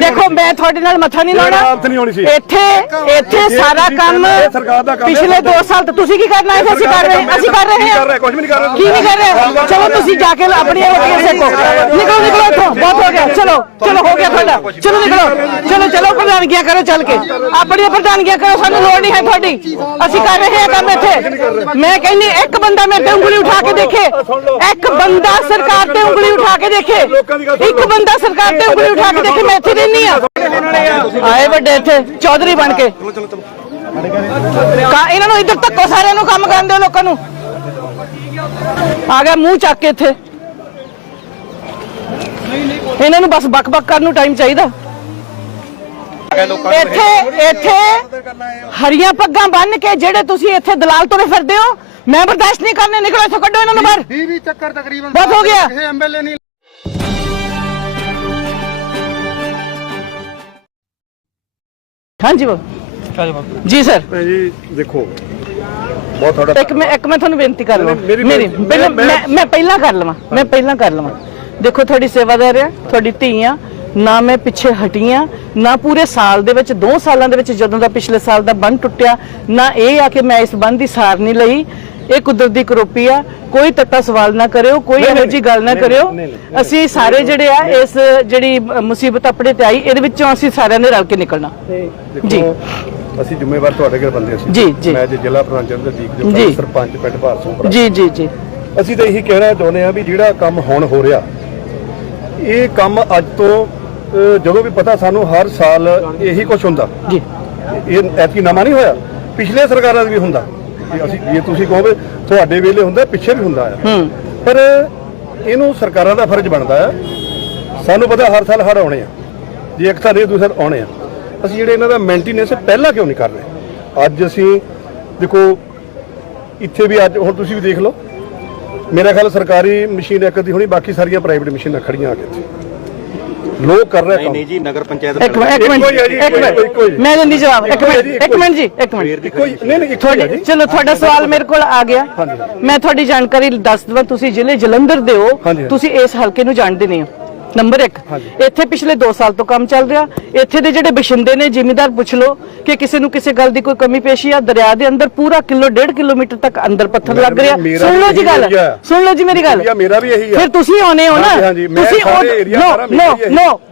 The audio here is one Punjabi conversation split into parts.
ਦੇਖੋ ਮੈਂ ਤੁਹਾਡੇ ਨਾਲ ਮੱਥਾ ਨਹੀਂ ਲਾਉਣਾ। ਇੱਥੇ ਇੱਥੇ ਸਾਰਾ ਕੰਮ ਪਿਛਲੇ 2 ਸਾਲ ਤੋਂ ਤੁਸੀਂ ਕੀ ਕਰਨਾ ਹੈ? ਅਸੀਂ ਕਰ ਰਹੇ ਅਸੀਂ ਕਰ ਰਹੇ ਹਾਂ। ਕੁਝ ਵੀ ਨਹੀਂ ਕਰ ਰਹੇ ਕੀ ਨਹੀਂ ਕਰ ਰਹੇ ਚਲੋ ਤੁਸੀਂ ਜਾ ਕੇ ਆਪਣੀਆਂ ਰੋਟੀਆਂ ਸੇਕੋ। ਨਿਕਲੋ ਨਿਕਲੋ ਇੱਥੋਂ। ਬਹੁਤ ਹੋ ਗਿਆ। ਚਲੋ ਚਲੋ ਹੋ ਗਿਆ ਤੁਹਾਡਾ। ਚਲੋ ਨਿਕਲੋ। ਚਲੋ ਚਲੋ ਪ੍ਰਧਾਨਗੀਆਂ ਕਰੋ ਚੱਲ ਕੇ। ਆਪਣੀਆਂ ਪ੍ਰਧਾਨਗੀਆਂ ਕਰੋ ਸਾਨੂੰ ਲੋੜ ਨਹੀਂ ਹੈ ਤੁਹਾਡੀ। ਅਸੀਂ ਕਰ ਰਹੇ ਹਾਂ ਕੰਮ ਇੱਥੇ। ਮੈਂ ਕਹਿੰਦੀ ਇੱਕ ਬੰਦਾ ਮੇਰੇ ਤੇ ਉਂਗਲੀ ਉਠਾ ਕੇ ਦੇਖੇ। ਇੱਕ ਬੰਦਾ ਸਰਕਾਰ ਤੇ ਉਂਗਲੀ ਉਠਾ ਕੇ ਦੇਖੇ। ਇੱਕ ਬੰਦਾ ਸਰਕਾਰ ਤੇ ਉਂਗਲੀ ਉਠਾ ਕੇ ਦੇਖੇ। ਮੈਂ ਇੱਥੇ ਰਹਿੰਦੀ ਆ? ਆਏ ਵੱਡੇ ਇੱਥੇ ਚੌਧਰੀ ਬਣ ਕੇ। ਕਾ ਇਹਨਾਂ ਨੂੰ ਇੱਧਰ ਧੱਕੋ ਸਾਰਿਆਂ ਨੂੰ ਕੰਮ ਕਰਨ ਦਿਓ ਲੋਕਾਂ ਨੂੰ। ਆ ਗਿਆ ਮੂੰਹ ਚੱਕ ਕੇ ਇੱਥੇ। ਇਹਨਾਂ ਨੂੰ ਬਸ ਬਕ ਬਕ ਕਰਨ ਨੂੰ ਟਾਈਮ ਚਾਹੀਦਾ। ਇੱਥੇ ਇੱਥੇ ਹਰੀਆਂ ਪੱਗਾਂ ਬੰਨ ਕੇ ਜਿਹੜੇ ਤੁਸੀਂ ਇੱਥੇ ਦਲਾਲ ਤੁਰੇ ਫਿਰਦੇ ਹੋ ਮੈਂ ਬਰਦਾਸ਼ਤ ਨਹੀਂ ਕਰਨੇ ਨਿਕਲੋ ਇੱਥੋਂ ਕੱਢੋ ਇਹਨਾਂ ਨੂੰ ਬਾਹਰ। 20 20 ਚੱਕਰ ਤਕਰੀਬਨ ਬਸ ਹੋ ਗਿਆ। ਕਿਸੇ ਐਮਐਲਏ ਨਹੀਂ ਹਾਂਜੀ ਬਾਬੂ। ਜੀ ਸਰ ਜੀ ਦੇਖੋ ਬਹੁਤ ਤੁਹਾਡਾ ਇੱਕ ਮੈਂ ਇੱਕ ਮੈਂ ਤੁਹਾਨੂੰ ਬੇਨਤੀ ਕਰ ਲਵਾਂ। ਮੇਰੀ- ਪਹਿਲਾਂ ਮੈਂ- ਮੈਂ ਮੈਂ ਪਹਿਲਾਂ ਕਰ ਲਵਾਂ। ਮੈਂ ਪਹਿਲਾਂ ਕਰ ਲਵਾਂ। ਦੇਖੋ ਤੁਹਾਡੀ ਸੇਵਾਦਾਰ ਆ ਤੁਹਾਡੀ ਧੀ ਆ ਨਾ ਮੈਂ ਪਿੱਛੇ ਹਟੀ ਆ ਨਾ ਪੂਰੇ ਸਾਲ ਦੇ ਵਿੱਚ 2 ਸਾਲਾਂ ਦੇ ਵਿੱਚ ਜਦੋਂ ਦਾ ਪਿਛਲੇ ਸਾਲ ਦਾ ਬੰਨ ਟੁੱਟਿਆ ਨਾ ਇਹ ਆ ਕਿ ਮੈਂ ਇਸ ਬੰਨ ਦੀ ਸਾਰ ਨਹੀਂ ਲਈ ਇਹ ਕੁਦਰਤ ਦੀ ਕਰੋਪੀ ਆ। ਕੋਈ ਤੱਤਾ ਸਵਾਲ ਨਾ ਕਰਿਓ ਕੋਈ ਇਹੋ ਜੀ ਗੱਲ ਨਾ ਕਰਿਓ। ਅਸੀਂ ਸਾਰੇ ਜਿਹੜੇ ਆ ਇਸ ਜਿਹੜੀ ਮੁਸੀਬਤ ਆਪਣੇ ਤੇ ਆਈ ਇਹਦੇ ਵਿੱਚੋਂ ਅਸੀਂ ਸਾਰਿਆਂ ਨੇ ਰਲ ਕੇ ਨਿਕਲਣਾ। ਜੀ। ਅਸੀਂ ਜ਼ਿੰਮੇਵਾਰ ਤੁਹਾਡੇ ਕੋਲ ਬੰਦੇ ਸੀ ਜੀ, ਜੀ। ਮੈਂ ਜੇ ਜ਼ਿਲ੍ਹਾ ਪ੍ਰਧਾਨ ਚੰਦਰਜੀਤ ਜੀ। ਸਰਪੰਚ ਪਿੰਡ ਭਾਰਸੋਂ ਜੀ ਜੀ ਜੀ। ਅਸੀਂ ਤਾਂ ਇਹੀ ਕਹਿਣਾ ਚਾਹੁੰਦੇ ਆ ਵੀ ਜਿਹੜਾ ਕੰਮ ਹੁਣ ਹੋ ਰਿਹਾ ਇਹ ਕੰਮ ਅੱਜ ਤੋਂ ਜਦੋਂ ਵੀ ਪਤਾ ਸਾਨੂੰ ਹਰ ਸਾਲ ਇਹੀ ਕੁਝ ਹੁੰਦਾ। ਜੀ। ਇਹ ਐਤਕੀ ਨਵਾਂ ਨਹੀਂ ਹੋਇਆ। ਪਿਛਲੇ ਸਰਕਾਰਾਂ ਦਾ ਵੀ ਹੁੰਦਾ। ਜੇ ਅਸੀਂ ਜੇ ਤੁਸੀਂ ਕਹੋਗੇ ਤੁਹਾਡੇ ਵੇਲੇ ਹੁੰਦਾ ਪਿੱਛੇ ਵੀ ਹੁੰਦਾ ਆ ਹੂੰ। ਪਰ ਇਹਨੂੰ ਸਰਕਾਰਾਂ ਦਾ ਫਰਜ਼ ਬਣਦਾ ਆ ਸਾਨੂੰ ਪਤਾ ਹਰ ਸਾਲ ਹੜ ਆਉਣੇ ਆ। ਜੇ ਇੱਕ ਤਾਂ ਨਹੀਂ ਦੂਸਰਾ ਆਉਣੇ ਆ। ਅਸੀਂ ਜਿਹੜੇ ਇਹਨਾਂ ਦਾ ਮੇਨਟੇਨੈਂਸ ਪਹਿਲਾਂ ਕਿਉਂ ਨਹੀਂ ਕਰ ਰਹੇ? ਅੱਜ ਅਸੀਂ ਦੇਖੋ ਇੱਥੇ ਵੀ ਅੱਜ ਹੁਣ ਤੁਸੀਂ ਵੀ ਦੇਖ ਲਓ। ਮੇਰਾ ਖਿਆਲ ਸਰਕਾਰੀ ਮਸ਼ੀਨ ਇੱਕ ਦੀ ਹੋਣੀ ਬਾਕੀ ਸਾਰੀਆਂ ਪ੍ਰਾਈਵੇਟ ਮਸ਼ੀਨਾਂ ਖੜੀਆਂ ਆ ਕੇ ਇੱਥੇ। ਲੋਕ ਕਰ ਰਹੇ ਕੰਮ। ਨਹੀਂ ਜੀ ਨਗਰ ਪੰਚਾਇਤ ਇੱਕ ਮਿੰਟ ਇੱਕ ਮਿੰਟ ਇੱਕੋ। ਮੈਂ ਦਿੰਦੀ ਜਵਾਬ ਇੱਕ ਮਿੰਟ ਜੀ, ਇੱਕ ਮਿੰਟ ਜੀ। ਇੱਕ ਮਿੰਟ। ਹੀ ਨਹੀਂ ਨਹੀਂ ਤੁਹਾਡੀ ਚਲੋ ਤੁਹਾਡਾ ਸਵਾਲ ਮੇਰੇ ਕੋਲ ਆ ਗਿਆ। ਮੈਂ ਤੁਹਾਡੀ ਜਾਣਕਾਰੀ ਦੱਸ ਦਵਾਂ ਤੁਸੀਂ ਜ਼ਿਲ੍ਹੇ ਜਲੰਧਰ ਦੇ ਹੋ। ਤੁਸੀਂ ਇਸ ਹਲਕੇ ਨੂੰ ਜਾਣਦੇ ਨਹੀਂ ਹੋ। ਨੰਬਰ 1 ਇੱਥੇ ਪਿਛਲੇ 2 ਸਾਲ ਤੋਂ ਕੰਮ ਚੱਲ ਰਿਹਾ। ਇੱਥੇ ਦੇ ਜਿਹੜੇ ਬਸ਼ਿੰਦੇ ਨੇ ਜ਼ਿਮੀਦਾਰ ਪੁੱਛ ਲਓ ਕਿ ਕਿਸੇ ਨੂੰ ਕਿਸੇ ਗੱਲ ਦੀ ਕੋਈ ਕਮੀ ਪੇਸ਼ੀ ਆ। ਦਰਿਆ ਦੇ ਅੰਦਰ ਪੂਰਾ ਕਿਲੋ 1.5 ਕਿਲੋਮੀਟਰ ਤੱਕ ਅੰਦਰ ਪੱਥਰ ਲੱਗ ਰਿਹਾ। ਸੁਣ ਲਓ ਜੀ ਗੱਲ। ਸੁਣ ਲਓ ਜੀ ਮੇਰੀ ਗੱਲ। ਮੇਰਾ ਵੀ ਇਹੀ ਆ। ਫਿਰ ਤੁਸੀਂ ਆਉਨੇ ਹੋ ਨਾ। ਤੁਸੀਂ ਸਾਰੇ ਉਦ-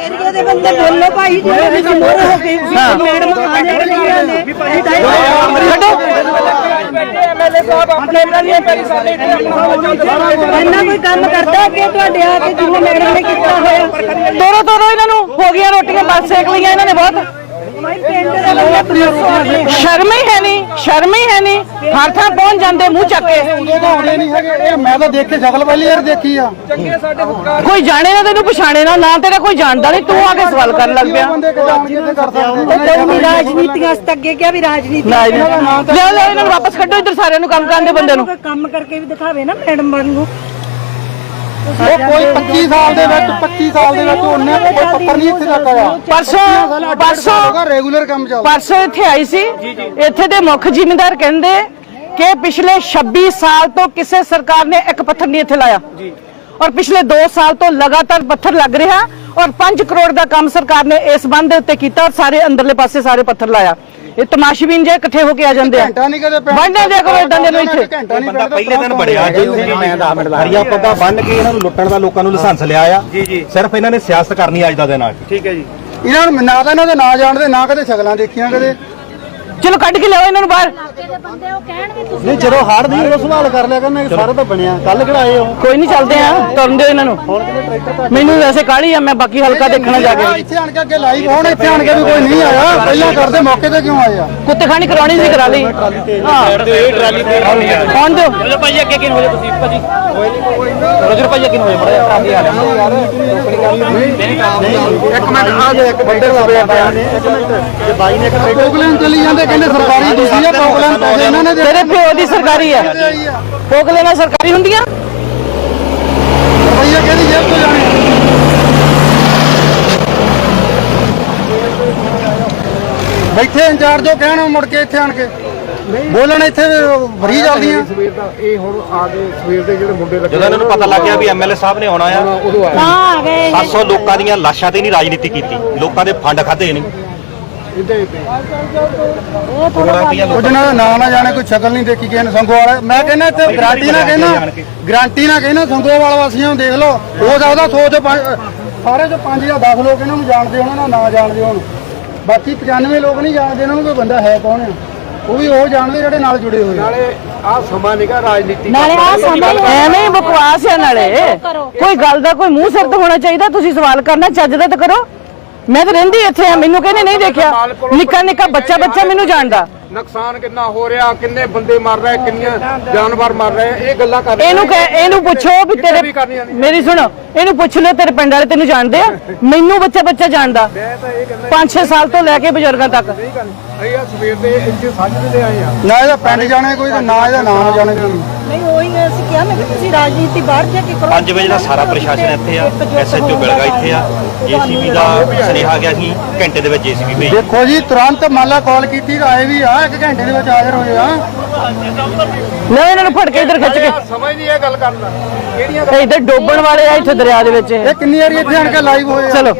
ਏਰੀਆ ਦੇ ਬੰਦੇ ਬੋਲੋ ਭਾਈ ਜਿਹੜੇ ਵਿੱਚ ਮੋਰੇ ਹੋ ਕੇ ਮੈਡਮ ਆ ਜਾਣਗੀਆਂ ਨੇ ਇੰਨਾ ਕੋਈ ਕੰਮ ਕਰਦਾ ਕਿ ਤੁਹਾਡੇ ਆ ਕੇ ਮੈਡਮ ਨੇ ਕੀਤਾ ਹੋਇਆ? ਤੋਰੋ ਤੋਰੋ ਇਹਨਾਂ ਨੂੰ। ਹੋ ਗਈਆਂ ਰੋਟੀਆਂ ਬਸ ਸੇਕ ਲਈਆਂ ਇਹਨਾਂ ਨੇ ਬਹੁਤ। ਸ਼ਰਮ ਹੀ ਹੈ ਨਹੀਂ ਸ਼ਰਮ ਹੀ ਹੈ ਨਹੀਂ ਹਰ ਥਾਂ ਪਹੁੰਚ ਜਾਂਦੇ ਮੂੰਹ ਚੱਕ ਕੇ। ਉਦੋਂ ਤਾਂ ਆਉਂਦੇ ਨਹੀਂ ਹੈਗੇ। ਇਹ ਮੈਂ ਤਾਂ ਦੇਖ ਕੇ ਸ਼ਕਲ ਪਹਿਲੀ ਵਾਰ ਦੇਖੀ ਆ। ਕੋਈ ਜਾਣੇ ਨਾ ਤੈਨੂੰ ਪਛਾਣੇ ਨਾ ਨਾ ਤੇਰਾ ਕੋਈ ਜਾਣਦਾ ਨਹੀਂ ਤੂੰ ਆ ਕੇ ਸਵਾਲ ਕਰਨ ਲੱਗ ਪਿਆ। ਬੰਦੇ ਕਿੱਥੇ ਕਰ ਸਕਦੇ ਨਹੀਂ ਰਾਜਨੀਤੀਆਂ ਅਸ ਅੱਗੇ ਕਿਹਾ ਵੀ ਰਾਜਨੀਤੀ। ਲਿਆਓ ਲਿਆਓ ਇਹਨਾਂ ਨੂੰ ਵਾਪਸ ਕੱਢੋ ਇੱਧਰ ਸਾਰਿਆਂ ਨੂੰ ਕੰਮ ਕਰਨ ਦੇ ਬੰਦੇ ਨੂੰ। ਕੰਮ ਕਰਕੇ ਵੀ ਦਿਖਾਵੇ ਨਾ ਮੈਡਮ ਵਾਂਗੂ ਉਹ ਕੋਈ 25 ਸਾਲ ਦੇ ਵਿੱਚ 25 ਸਾਲ ਦੇ ਵਿੱਚ ਉਹਨੇ ਕੋਈ ਪੱਤਰ ਨਹੀਂ ਇੱਥੇ ਤੱਕ ਆਇਆ ਪਰਸੋਂ ਪਰਸੋਂ ਰੈਗੂਲਰ ਕੰਮ ਚੱਲਦਾ। ਪਰਸੋਂ ਇੱਥੇ ਆਈ ਸੀ। ਇੱਥੇ ਦੇ ਮੁੱਖ ਜ਼ਿਮੀਂਦਾਰ ਕਹਿੰਦੇ ਕਿ ਪਿਛਲੇ 26 ਸਾਲ ਤੋਂ ਕਿਸੇ ਸਰਕਾਰ ਨੇ ਇੱਕ ਪੱਥਰ ਨਹੀਂ ਇੱਥੇ ਲਾਇਆ। ਔਰ ਪਿਛਲੇ 2 ਸਾਲ ਤੋਂ ਲਗਾਤਾਰ ਪੱਥਰ ਲੱਗ ਰਿਹਾ ਔਰ 5 ਕਰੋੜ ਦਾ ਕੰਮ ਸਰਕਾਰ ਨੇ ਇਸ ਬੰਦ ਦੇ ਉੱਤੇ ਕੀਤਾ ਔਰ ਸਾਰੇ ਅੰਦਰਲੇ ਪਾਸੇ ਸਾਰੇ ਪੱਥਰ ਲਾਇਆ। ਇਹ ਤਮਾਸ਼ਬੀਨ ਜੇ ਇਕੱਠੇ ਹੋ ਕੇ ਆ ਜਾਂਦੇ ਆ। ਘੰਟਾ ਨਹੀਂ ਕਦੇ ਬੰਨ੍ਹਦੇ ਦਿਆ ਕਰੋ ਏਦਾਂ ਦੇ ਨੂੰ ਇੱਥੇ। ਘੰਟਾ ਨਹੀਂ ਬੰਦਾ ਪਹਿਲੇ ਦਿਨ ਬੜਿਆ ਜੀ। ਮੈਂ 10 ਮਿੰਟ ਦਾ ਹਰੀਆ ਪੱਗਾ ਬੰਨ ਕੇ ਇਹਨਾਂ ਨੂੰ ਲੁੱਟਣ ਦਾ ਲੋਕਾਂ ਨੂੰ ਲਾਇਸੈਂਸ ਲਿਆ ਆ। ਜੀ ਜੀ। ਸਿਰਫ ਇਹਨਾਂ ਨੇ ਸਿਆਸਤ ਕਰਨੀ ਅੱਜ ਦਾ ਦਿਨ ਆ। ਕੇ ਇਹਨਾਂ ਨੂੰ ਨਾ ਤਾਂ ਇਹਨਾਂ ਦੇ ਨਾਂ ਜਾਣਦੇ ਨਾ ਕਦੇ ਸ਼ਕਲਾਂ ਦੇਖੀਆਂ ਕਦੇ। ਚਲੋ ਕੱਢ ਕੇ ਲਿਆਓ ਇਹਨਾਂ ਨੂੰ ਬਾਹਰ। ਨਹੀਂ ਜਦੋਂ ਹੜ ਦੀ ਉਦੋਂ ਸਵਾਲ ਕਰ ਲਿਆ ਕਰਨਾ ਸਾਰਾ ਤਾਂ ਬਣਿਆ ਕੱਲ ਕਿਹੜਾ ਆਏ ਹੋ ਕੋਈ ਨਹੀਂ ਚੱਲਦੇ ਆ ਤੁਰਨ ਦਿਓ ਇਹਨਾਂ ਨੂੰ। ਮੈਨੂੰ ਵੈਸੇ ਕਾਹਲੀ ਆ ਮੈਂ ਬਾਕੀ ਹਲਕਾ ਦੇਖਣਾ ਜਾ ਕੇ। ਇੱਥੇ ਆਣ ਕੇ ਅੱਗੇ ਲਾਈਵ ਹੋਣ ਇੱਥੇ ਆਣ ਕੇ ਵੀ ਕੋਈ ਨਹੀਂ ਆਇਆ। ਪਹਿਲਾਂ ਕਰਦੇ ਮੌਕੇ ਤੇ ਕਿਉਂ ਆਏ ਆ? ਕੁੱਤੇ ਖਾਣੀ ਕਰਾਉਣੀ ਸੀ ਕਰਾ ਲਈ। ਹਾਂ। ਕੌਣ ਦਿਓ। ਚਲੋ ਭਾਈ ਅੱਗੇ ਕਿਨ ਹੋ ਜਾ ਤੁਸੀਂ ਭਾਜੀ। ਰੋਜਰ ਭਾਈ ਅੱਗੇ ਹੋ ਜਾ ਬੜਾ ਟਰਾਲੀ ਆ ਇੱਕ ਮਿੰਟ ਆ ਜਾ ਇੱਕ ਬੰਦੇ ਦਾ ਪਿਆ ਨੇ ਇੱਕ ਮਿੰਟ। ਤੇ ਬਾਈ ਨੇ ਇੱਕ ਪੋਗਲੈਂਡ ਚਲੀ ਜਾਂਦੇ। ਕਹਿੰਦੇ ਸਰਕਾਰੀ ਦੂਸਰੀ ਆ ਪੋਗਲੈਂਡ ਪੈਸੇ ਇਹਨਾਂ ਨੇ ਦੇ ਤੇਰੇ ਪਿਓ ਦੀ ਸਰਕਾਰੀ ਆ। ਫੋਕ ਲੈਣਾ ਸਰਕਾਰੀ ਹੁੰਦੀਆਂ? ਰੁਪਈਆ ਕਿਹਦੀ ਜੇਬ ਤੋਂ ਜਾਣੇ ਬੈਠੇ ਇੰਚਾਰਜ ਉਹ ਕਹਿਣ ਮੁੜ ਕੇ ਇੱਥੇ ਆਣ ਕੇ। ਬੋਲਣ ਇੱਥੇ ਵਰੀ ਚੱਲਦੀਆਂ। ਜਦੋਂ ਇਹਨਾਂ ਨੂੰ ਪਤਾ ਲੱਗ ਗਿਆ ਵੀ ਐਮਐਲਏ ਸਾਹਿਬ ਨੇ ਆਉਣਾ ਆ ਹਾਂ ਆ ਗਏ। 700 ਲੋਕਾਂ ਦੀਆਂ ਲਾਸ਼ਾਂ ਤੇ ਨਹੀਂ ਰਾਜਨੀਤੀ ਕੀਤੀ। ਲੋਕਾਂ ਦੇ ਫੰਡ ਖਾਦੇ ਰੁਪਈਆ ਉਹ ਜਿਹਨਾਂ ਦਾ ਨਾਂ ਨਾ ਜਾਣੇ ਕੋਈ ਸ਼ਕਲ ਨਹੀਂ ਦੇਖੀ ਕਿਸੇ ਨੇ ਸੰਗੋਵਾਲ ਮੈਂ ਕਹਿੰਦਾ ਇੱਥੇ ਗਾਰੰਟੀ ਨਾ ਕਹਿਣਾ ਗਾਰੰਟੀ ਨਾ ਕਹਿਣਾ ਸੰਗੋਵਾਲ ਵਾਸੀਆਂ ਨੂੰ ਦੇਖ ਲਓ। ਹੋ ਸਕਦਾ ਸੋਚ ਸਾਰੇ ਚੋਂ 5 ਜਾਂ 10 ਲੋਕ ਇਹਨਾਂ ਨੂੰ ਜਾਣਦੇ ਹੋਣ ਨਾ ਨਾ ਜਾਣਦੇ ਹੋਣ। ਬਾਕੀ 95 ਲੋਕ ਨਹੀਂ ਜਾਣਦੇ ਇਹਨਾਂ ਨੂੰ ਕੋਈ ਬੰਦਾ ਹੈ ਕੌਣ ਆ? ਉਹ ਵੀ ਉਹ ਜਾਣਦੇ ਜਿਹੜੇ ਨਾਲ ਜੁੜੇ ਹੋਏ ਆ। ਨਾਲੇ ਆ ਸਮਝ ਐਵੇਂ ਹੀ ਬਕਵਾਸ ਆ ਨਾਲੇ। ਕੋਈ ਗੱਲ ਦਾ ਕੋਈ ਮੂੰਹ ਸਿਰ ਤੇ ਹੋਣਾ ਚਾਹੀਦਾ ਤੁਸੀਂ ਸਵਾਲ ਕਰਨਾ ਚੱਜ ਦਾ ਤਾਂ ਕਰੋ। ਮੈਂ ਤਾਂ ਰਹਿੰਦੀ ਇੱਥੇ ਆ ਮੈਨੂੰ ਕਹਿੰਦੇ ਨਹੀਂ ਦੇਖਿਆ। ਨਿੱਕਾ ਨਿੱਕਾ ਬੱਚਾ ਬੱਚਾ ਮੈਨੂੰ ਜਾਣਦਾ। ਨੁਕਸਾਨ ਕਿੰਨਾ ਹੋ ਰਿਹਾ ਕਿੰਨੇ ਬੰਦੇ ਮਰ ਰਹੇ ਕਿੰਨੀਆਂ ਜਾਨਵਰ ਮਰ ਰਹੇ ਇਹ ਗੱਲਾਂ ਕਰ ਇਹਨੂੰ ਕਹਿ ਇਹਨੂੰ ਪੁੱਛੋ ਵੀ ਤੇਰੇ ਮੇਰੀ ਸੁਣੋ ਇਹਨੂੰ ਪੁੱਛ ਲਿਓ ਤੇਰੇ ਪਿੰਡ ਵਾਲੇ ਤੈਨੂੰ ਜਾਣਦੇ ਆ। ਮੈਨੂੰ ਬੱਚਾ ਬੱਚਾ ਜਾਣਦਾ 5-6 ਸਾਲ ਤੋਂ ਲੈ ਕੇ ਬਜ਼ੁਰਗਾਂ ਤੱਕ। ਅਸੀਂ ਆ ਸਵੇਰ ਦੇ ਇੱਥੇ ਸਾਜਰੇ ਦੇ ਆਏ ਆ। ਨਾ ਇਹਦਾ ਪਿੰਡ ਜਾਣੇ ਕੋਈ ਤੇ ਨਾ ਇਹਦਾ ਨਾਮ ਜਾਣੇ ਕੋਈ? ਨਹੀਂ ਉਹੀ ਅਸੀਂ ਕਿਹਾ ਮੈਂ ਕਿ ਤੁਸੀਂ ਰਾਜਨੀਤੀ ਬਾਹਰ ਜਾ ਕੇ ਕਰੋ। 5 ਵਜੇ ਦਾ ਸਾਰਾ ਪ੍ਰਸ਼ਾਸਨ ਇੱਥੇ ਆ ਐਸਐਚਓ ਬਿਲਗਾ ਇੱਥੇ ਆ ਜੀਸੀਬੀ ਦਾ ਸੁਨੇਹਾ ਗਿਆ ਸੀ ਘੰਟੇ ਦੇ ਵਿੱਚ ਜੀਸੀਬੀ ਭੇਜ ਦੇਖੋ ਜੀ ਤੁਰੰਤ ਮੰਨ ਲਾ ਕਾਲ ਕੀਤੀ ਤਾਂ ਆਏ ਵੀ ਆ ਇੱਕ ਘੰਟੇ ਦੇ ਵਿੱਚ ਹਾਜ਼ਰ ਹੋਏ ਆ। ਲੈ ਇਹਨਾਂ ਨੂੰ ਫੜ ਕੇ ਇੱਧਰ ਖਿੱਚ ਕੇ ਸਮਝ ਨਹੀਂ ਇਹ ਗੱਲ ਕਰਨ ਦਾ। ਕਿਹੜੀਆਂ ਇਹ ਇੱਧਰ ਡੋਬਣ ਵਾਲੇ ਆ ਇੱਥੇ ਦਰਿਆ ਦੇ ਵਿੱਚ। ਇਹ। ਕਿੰਨੀ ਵਾਰੀ ਇੱਥੇ ਆਣ ਕੇ ਲਾਈਵ ਹੋਏ ਆ? ਚਲੋ।